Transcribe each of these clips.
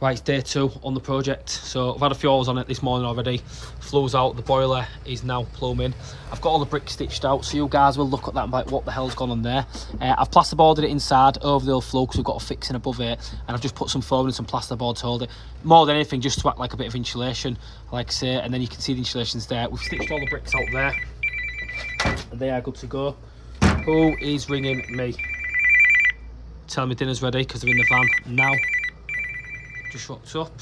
Right, it's day 2 on the project. So I've had a few hours on it this morning already. Flue's out, the boiler is now pluming. I've got all the bricks stitched out, so you guys will look at that and be like, what the hell's gone on there? I've plasterboarded it inside over the old flue because we've got a fixing above it, and I've just put some foam and some plasterboard to hold it. More than anything, just to act like a bit of insulation, like I say, and then you can see the insulation's there. We've stitched all the bricks out there, and they are good to go. Who is ringing me? Telling me dinner's ready because they're in the van now. Just rocked up.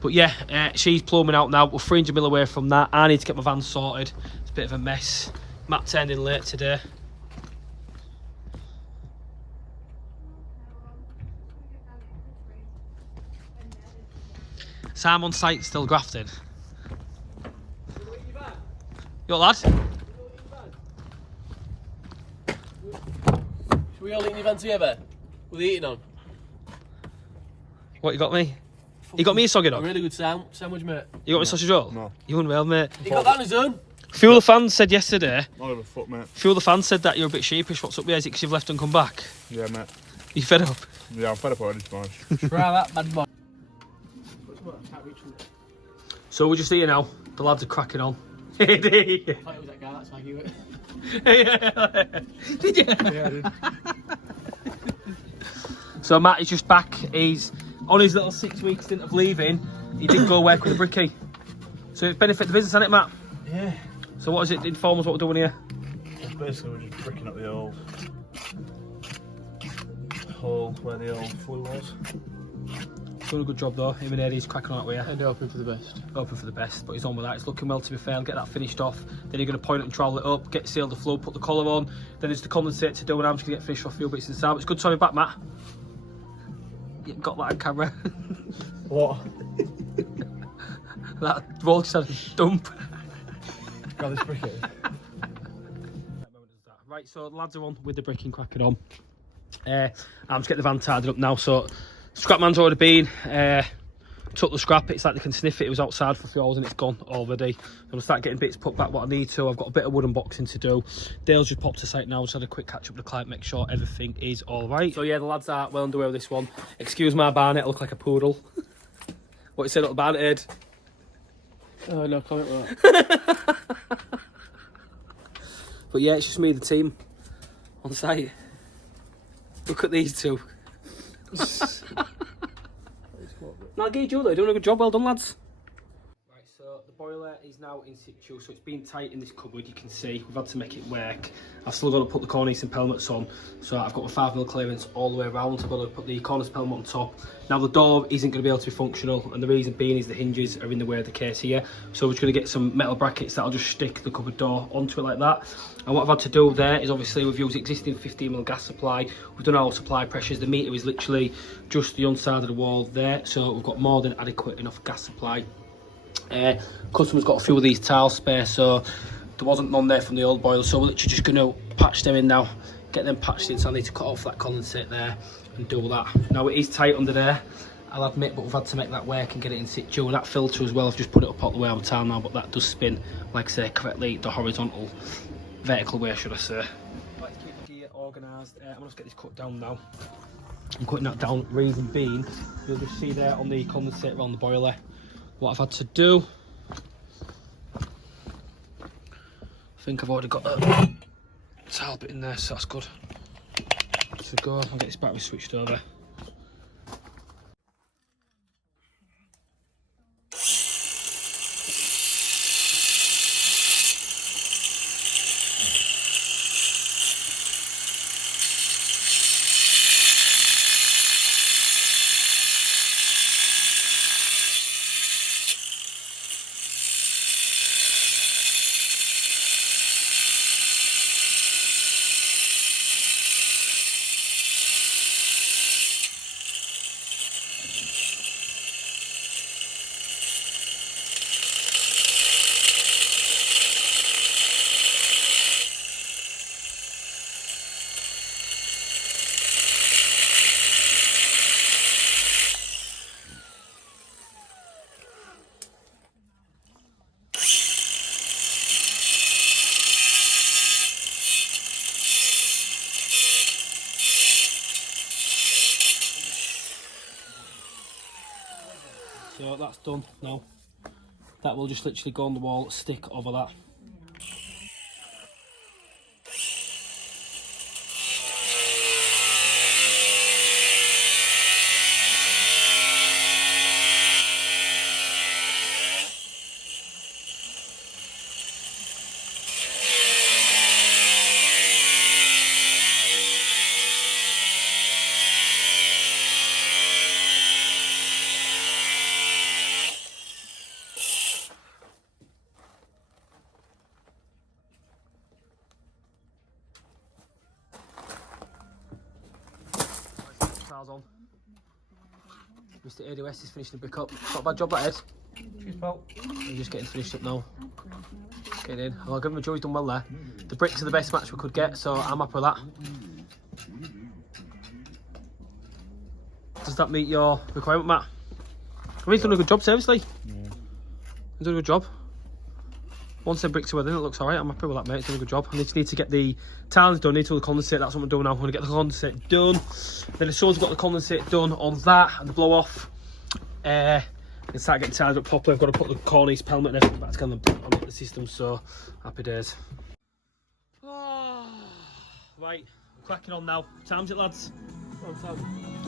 But yeah, she's plumbing out now. We're 300 mil away from that. I need to get my van sorted. It's a bit of a mess. Matt turned in late today. So I'm on site still grafting. Yo lad? Should we all eat in your van together? With the eating on? What you got me? You got me a soggy dog? A really good sandwich, mate. You got me a sausage roll? No. You unreal, mate. He got that on his own. A few of the fans said yesterday. Not over foot, mate. A few of the fans said that you're a bit sheepish. What's up with you? Is it because you've left and come back? Yeah, mate. You fed up? Yeah, I'm fed up already, to be honest. Try that bad boy. So we're just here now. The lads are cracking on. I thought it was that guy, that's why you it. Did you? Yeah, I did. So Matt is just back. He's on his little 6-week stint of leaving. He did go work with a brickie. So it's benefit the business, hasn't it, Matt? Yeah. So what is it? Inform us what we're doing here. Basically, we're just bricking up the old hole where the old flue was. Doing a good job though. Him and Eddie's cracking on that way. And hoping for the best. Hoping for the best, but he's on with that. It's looking well, to be fair. I'll get that finished off. Then you're going to point it and trowel it up, get sealed the flue, put the collar on. Then there's the condensate to do, and I'm just going to get finished off a few bits inside. But it's good to have you back, Matt. You got that on camera. What? That roll just had a dump. Grab this brick in. Right, so the lads are on with the bricking, cracking on. I'm just getting the van tidied up now. So scrap man's already been. Took the scrap. It's like they can sniff it. It was outside for a few hours and it's gone already. I'm gonna start getting bits put back what I need to. I've got a bit of wood unboxing to do. Dale's just popped to site now. Just had a quick catch up with the client, make sure everything is all right. So yeah, the lads are well underway with this one. Excuse my barnet, I look like a poodle. What you say, little barnet head? Oh, no comment with that. But yeah, it's just me and the team on site. Look at these two. No, Gay Julie, doing a good job. Well done, lads. Right, so the boiler is now in situ, so it's been tight in this cupboard. You can see we've had to make it work. I've still got to put the cornice and pelmets on, so I've got my 5mm clearance all the way around. I've got to put the cornice pelmet on top. Now the door isn't going to be able to be functional, and the reason being is the hinges are in the way of the case here. So we're just going to get some metal brackets that'll just stick the cupboard door onto it like that. And what I've had to do there is obviously we've used existing 15mm gas supply. We've done our supply pressures. The meter is literally just the underside of the wall there, so we've got more than adequate enough gas supply. Customer's got a few of these tiles spare, so there wasn't none there from the old boiler, so we're literally just going to patch them in now, get them patched in. So I need to cut off that condensate there and do all that. Now it is tight under there, I'll admit, but we've had to make that work and get it in situ. And that filter as well, I've just put it up all the way on tile now, but that does spin, like I say, correctly the horizontal, vertical way, should I say. I'd like to keep the gear organised. I'm going to get this cut down now. I'm cutting that down, reason being, you'll just see there on the condensate around the boiler what I've had to do. I think I've already got a tile bit in there, so that's good. So go, I'll get this battery switched over. So that's done now. That will just literally go on the wall, stick over that. On. Mr. ADOS is finishing the brick up. Not a bad job that, Ed. Cheers, pal. I'm just getting finished up now. Getting in. I'll give him a joy, he's done well there. The bricks are the best match we could get, so I'm happy with that. Does that meet your requirement, Matt? I mean, he's done a good job, seriously. Yeah. He's done a good job. Once the bricks are within, it looks alright. I'm happy with that, mate. He's done a good job. I just need to get the tiles done, need to do the condensate. That's what I'm doing now. I'm going to get the condensate done. Then as soon as I've got the condensate done on that and the blow off, and start getting tiles up properly. I've got to put the cornice, pelmet and everything back together on the system, so happy days. Oh, right, I'm cracking on now. What time's it, lads?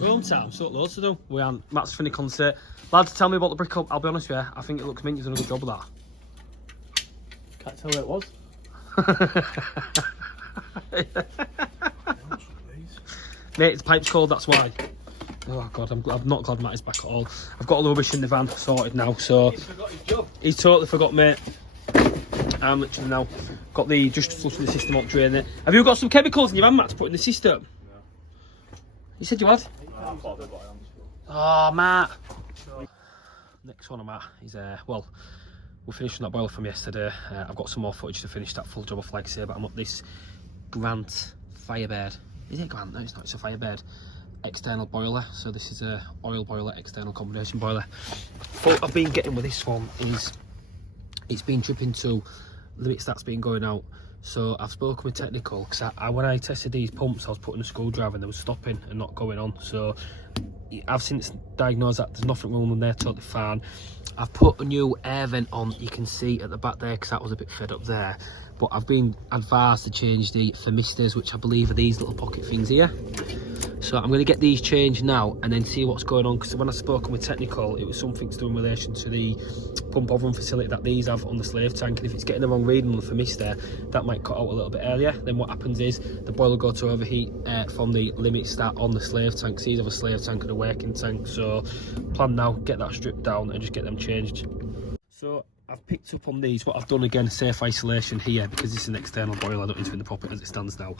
We're on time, so loads to do. We aren't. Matt's finished condensate. Lads, tell me about the brick up. I'll be honest with you, I think it looks mint. You've done a good job of that. Can't tell where it was. Mate, the pipe's cold, that's why. Oh god, I'm not glad Matt is back at all. I've got all the rubbish in the van sorted now, so He's forgot his job. he's totally forgot, mate. I'm literally now got the just flushing the system out, drain it. Have you got some chemicals in your van, Matt, to put in the system? No. You said you had? I thought they got it on. Oh, Matt. Next one I'm at is well, we're finishing that boiler from yesterday. I've got some more footage to finish that full job of like I say, but I'm up this Grant Firebird. Is it Grant? No, it's not. It's a Firebird external boiler. So this is a oil boiler, external combination boiler. What I've been getting with this one is it's been tripping to limits that's been going out. So I've spoken with technical because when I tested these pumps, I was putting a screwdriver and they were stopping and not going on. So I've since diagnosed that there's nothing wrong with them, they're totally fine. I've put a new air vent on, you can see at the back there because that was a bit fed up there. But I've been advised to change the thermistors, which I believe are these little pocket things here. So I'm going to get these changed now and then see what's going on, because when I spoke with technical, it was something to do in relation to the pump overrun facility that these have on the slave tank, and if it's getting the wrong reading on the thermistor, that might cut out a little bit earlier. Then what happens is the boiler will go to overheat from the limits that on the slave tank. So these have a slave tank and a working tank, so plan now, get that stripped down and just get them changed. So I've picked up on these. What I've done again, safe isolation here, because this is an external boiler. I don't need to in the property as it stands now.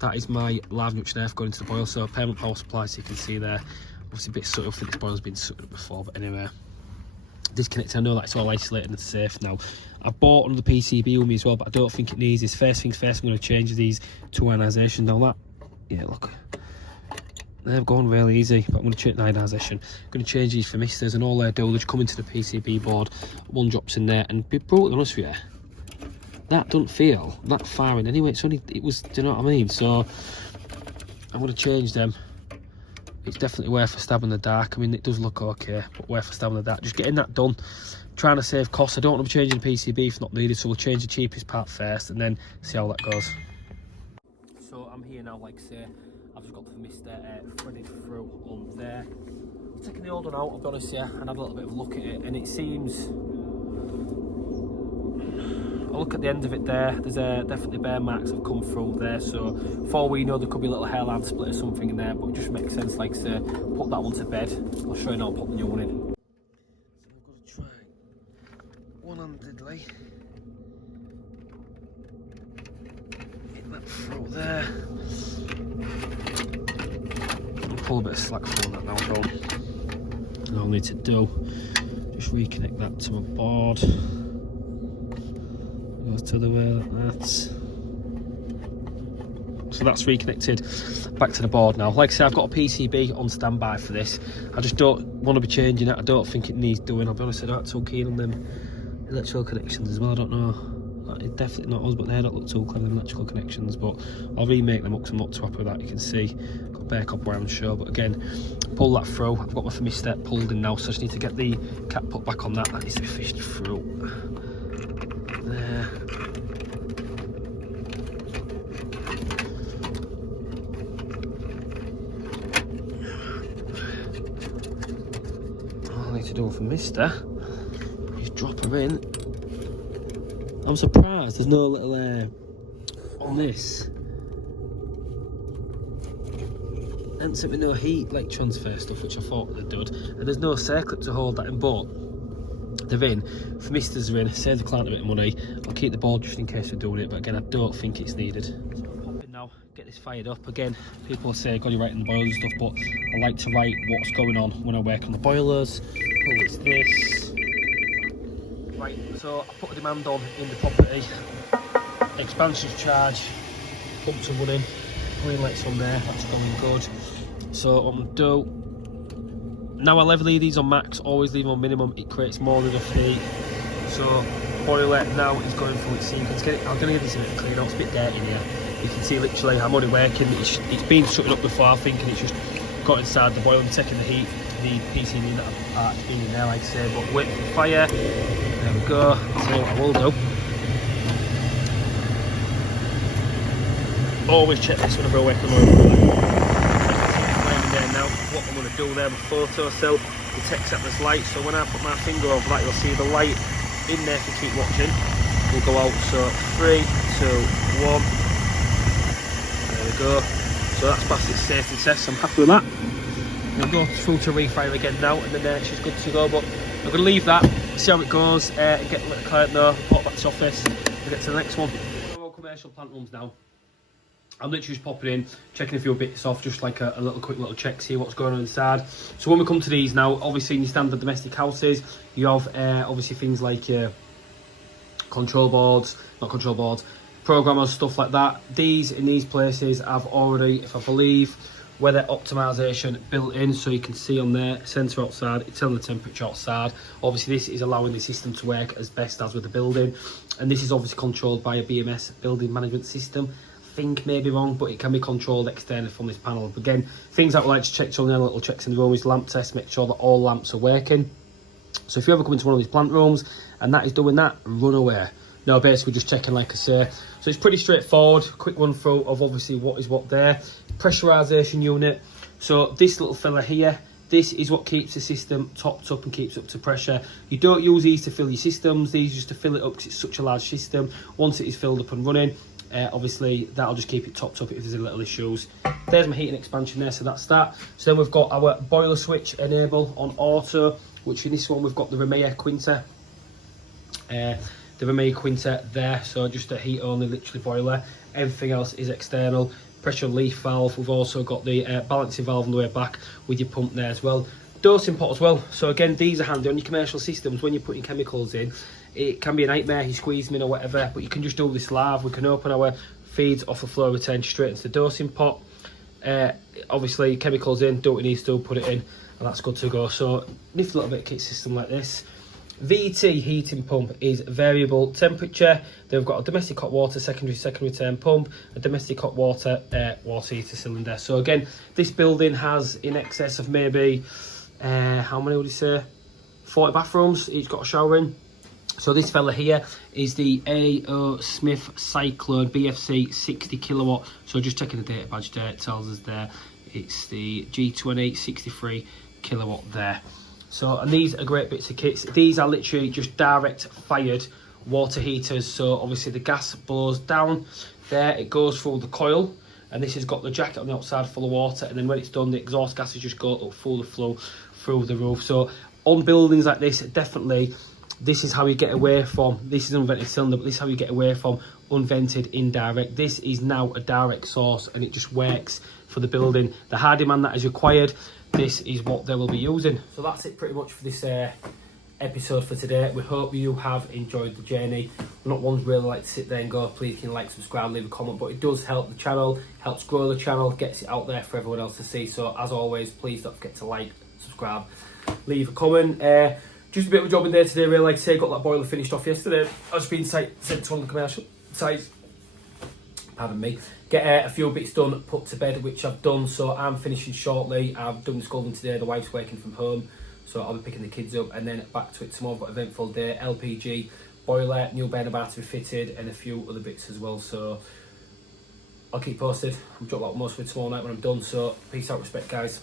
That is my live induction air going into the boiler. So permanent power supply, so you can see there. Obviously a bit sooted. I think this boiler's been sooted up before, but anyway. Disconnect. I know that it's all isolated and it's safe now. I bought another PCB with me as well, but I don't think it needs this. First things first, I'm going to change these to ionisation down that. Yeah, look. They've gone really easy, but I'm going to change ionisation. I'm going to change these thermistors, and all they do, they just come into the PCB board, one drops in there, and be brutally honest with you, that doesn't feel that far in anyway. It's only, it was, do you know what I mean? So I'm going to change them. It's definitely worth a stab in the dark. I mean, it does look okay, but worth a stab in the dark. Just getting that done, trying to save costs. I don't want to be changing the PCB if not needed, so we'll change the cheapest part first and then see how that goes. So I'm here now, like I say. I've just got the thermistor threaded through on there. I've taken the old one out, I'll be honest, yeah, and had a little bit of a look at it, and it seems, I'll look at the end of it there, there's definitely bare marks have come through there, so for all we know there could be a little hairline split or something in there, but it just makes sense, like I say, put that one to bed. I'll show you now, I'll pop the new one in. So we've got to try one-handedly get that through there. Pull a bit of slack from that now, John. All I need to do, just reconnect that to my board. Goes to the way like that. So that's reconnected back to the board now. Like I say, I've got a PCB on standby for this. I just don't want to be changing it. I don't think it needs doing. I'll be honest, I'm not too keen on them electrical connections as well. I don't know. That is definitely not us, but they don't look too clever, them electrical connections. But I'll remake them up because I'm not too happy with that. You can see, got bare copper wire on the show. But again, pull that through. I've got my thermostat pulled in now, so I just need to get the cap put back on that. That needs to be fished through. There. All I need to do for Mister is drop her in. I'm surprised there's no little on this. And sent me no heat like transfer stuff, which I thought they'd do. And there's no circlip to hold that in, but they're in. For Misters are in, save the client a bit of money. I'll keep the board just in case we're doing it, but again, I don't think it's needed. So I'll pop in now, get this fired up. Again, people say, God, you're writing the boilers and stuff, but I like to write what's going on when I work on the boilers. Oh, it's this. Right, so I put a demand on in the property. Expansion charge, pumps are running, green lights on there, that's going good. So what I'm going to do, now I level these on max, always leave them on minimum, it creates more than enough heat. So boiler now is going through its sequence. I'm going to give this a bit of clean out, it's a bit dirty in here. You can see literally I'm only working, it's been shutting up before, I think, and it's just got inside the boiler and taking the heat, the PCB that I've been in there, like I say. But wait for the fire, there we go. I'll tell you what I will do. Always check this whenever I work on there. Now, what I'm going to do there, my photo cell detects at this light, so when I put my finger over that, you'll see the light in there. If you keep watching, will go out. So 3, 2, 1. There we go. So that's passed its safety test. I'm happy with that. We'll go through to refire again now, and then she's good to go. But I'm going to leave that, see how it goes, and let the client know, pop back to office, and get to the next one. Our commercial plant rooms now. I'm literally just popping in, checking a few bits off, just like a little quick little check, see what's going on inside. So when we come to these now, obviously in your standard domestic houses, you have obviously things like your control boards, not control boards, programmers, stuff like that. These in these places have already, if I believe, weather optimization built in, so you can see on there, sensor outside, it's telling the temperature outside. Obviously this is allowing the system to work as best as with the building, and this is obviously controlled by a BMS building management system. I think maybe wrong, but it can be controlled externally from this panel. But again, things that we like to check, so the little checks in the room is lamp test, make sure that all lamps are working. So if you ever come into one of these plant rooms and that is doing that, run away. No, basically just checking, like I say. So it's pretty straightforward, quick run through of obviously what is what there. Pressurization unit. So this little fella here, this is what keeps the system topped up and keeps up to pressure. You don't use these to fill your systems, these just to fill it up because it's such a large system. Once it is filled up and running, obviously that'll just keep it topped up if there's a little issues. There's my heating expansion there, so that's that. So then we've got our boiler switch enable on auto, which in this one we've got the Remea Quinta. The Remea Quinta there, so just a heat only, literally boiler. Everything else is external. Pressure relief valve, we've also got the balancing valve on the way back with your pump there as well. Dosing pot as well, so again these are handy on your commercial systems when you're putting chemicals in. It can be a nightmare, you squeeze them in or whatever, but you can just do this live. We can open our feeds off the flow return straight into the dosing pot. Obviously chemicals in, do what you need to do, put it in, and that's good to go. So nifty little bit of kit system like this. VT heating pump is variable temperature. They've got a domestic hot water second return pump, a domestic hot water water heater cylinder. So again, this building has in excess of maybe how many would you say, 40 bathrooms, each got a shower in. So this fella here is the A.O. Smith Cyclone BFC 60 kilowatt. So just checking the data badge there, it tells us there it's the G20 63 kilowatt there. So, and these are great bits of kits. These are literally just direct fired water heaters. So obviously the gas blows down there, it goes through the coil, and this has got the jacket on the outside full of water, and then when it's done, the exhaust gases just go up full of flow through the roof. So on buildings like this, definitely this is how you get away from, this is an unvented cylinder, but this is how you get away from unvented indirect. This is now a direct source, and it just works for the building. The high demand that is required, this is what they will be using. So that's it pretty much for this episode for today. We hope you have enjoyed the journey. We're not ones really like to sit there and go, please can you like, subscribe, leave a comment, but it does help the channel, helps grow the channel, gets it out there for everyone else to see. So as always, please don't forget to like, subscribe, leave a comment. just a bit of a job in there today, really. Like I say, got that boiler finished off yesterday. I've just been sent to one of the commercial sites. Pardon me. Get a few bits done, put to bed, which I've done. So I'm finishing shortly. I've done the schooling today. The wife's working from home, so I'll be picking the kids up and then back to it tomorrow. I've got an eventful day. LPG, boiler, new burner bar to be fitted, and a few other bits as well. So I'll keep posted. I'll drop out most of it tomorrow night when I'm done. So peace out, respect, guys.